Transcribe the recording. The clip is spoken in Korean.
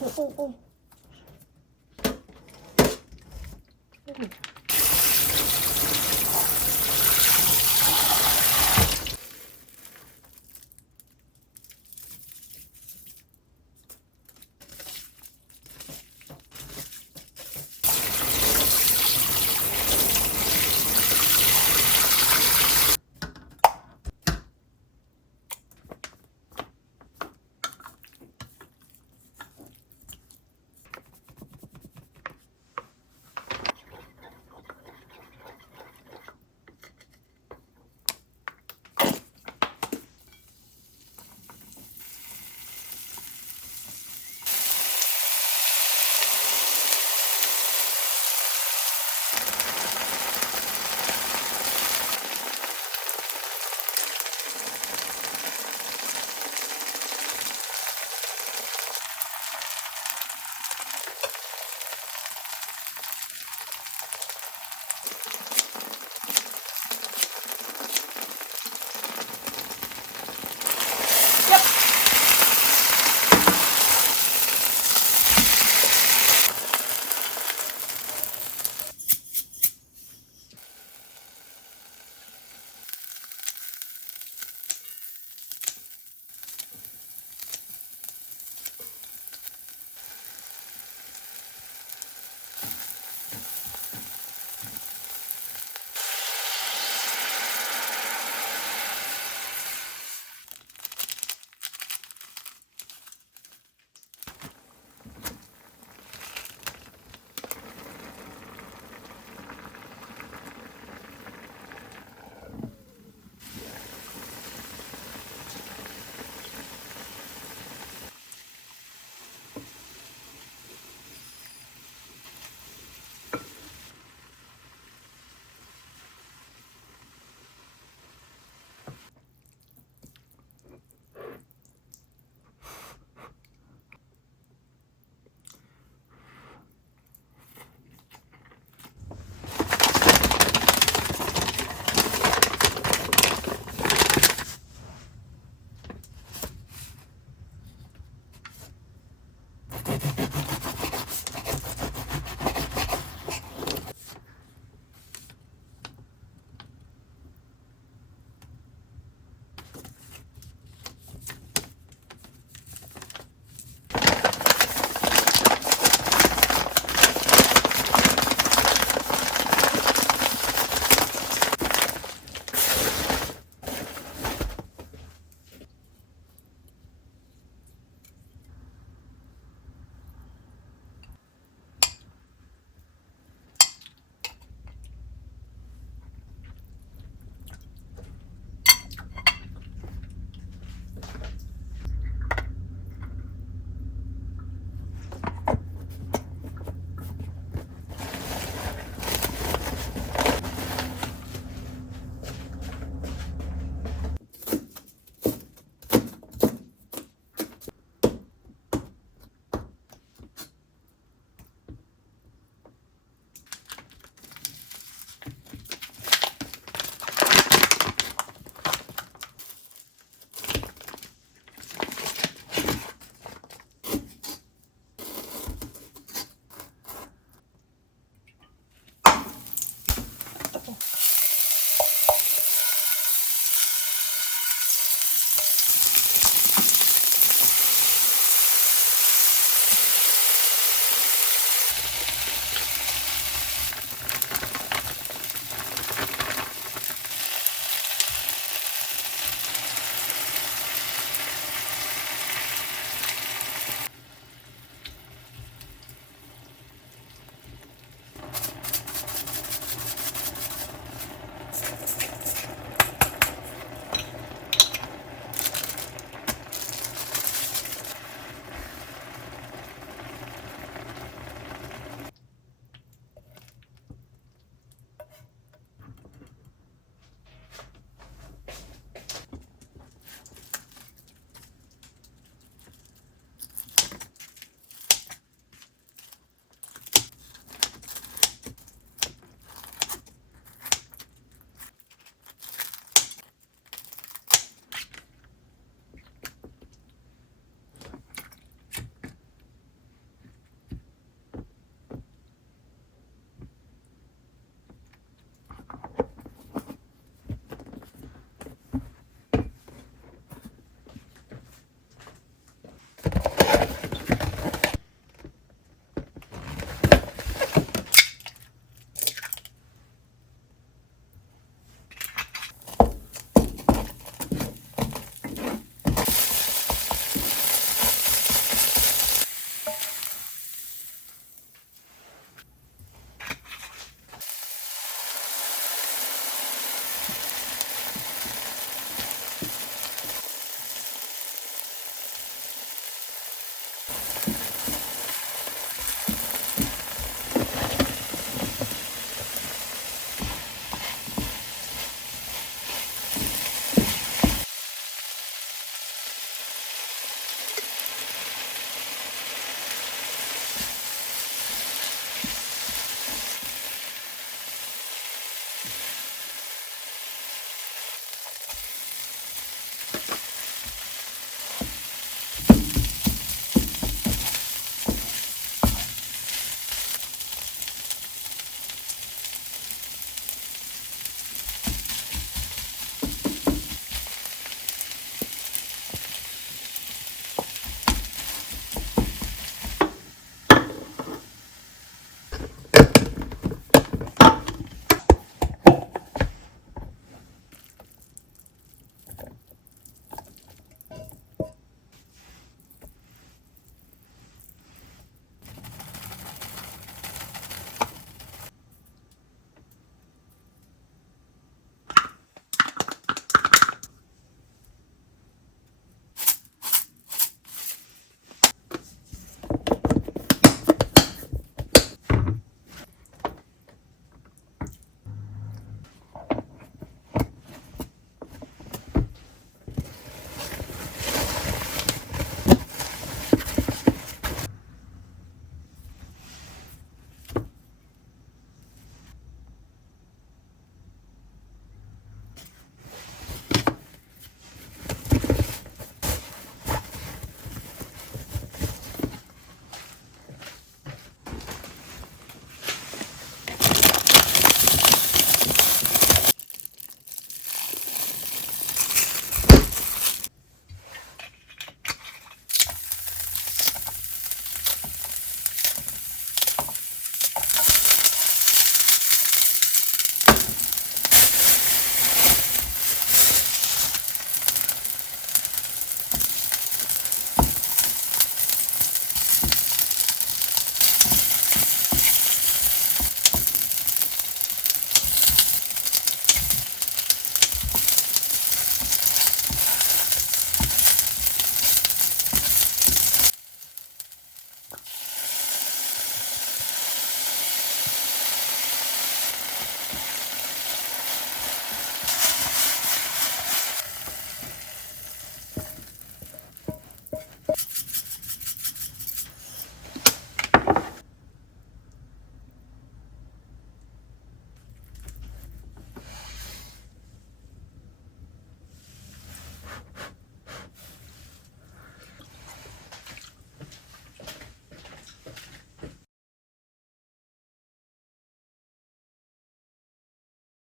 오, 오. 오.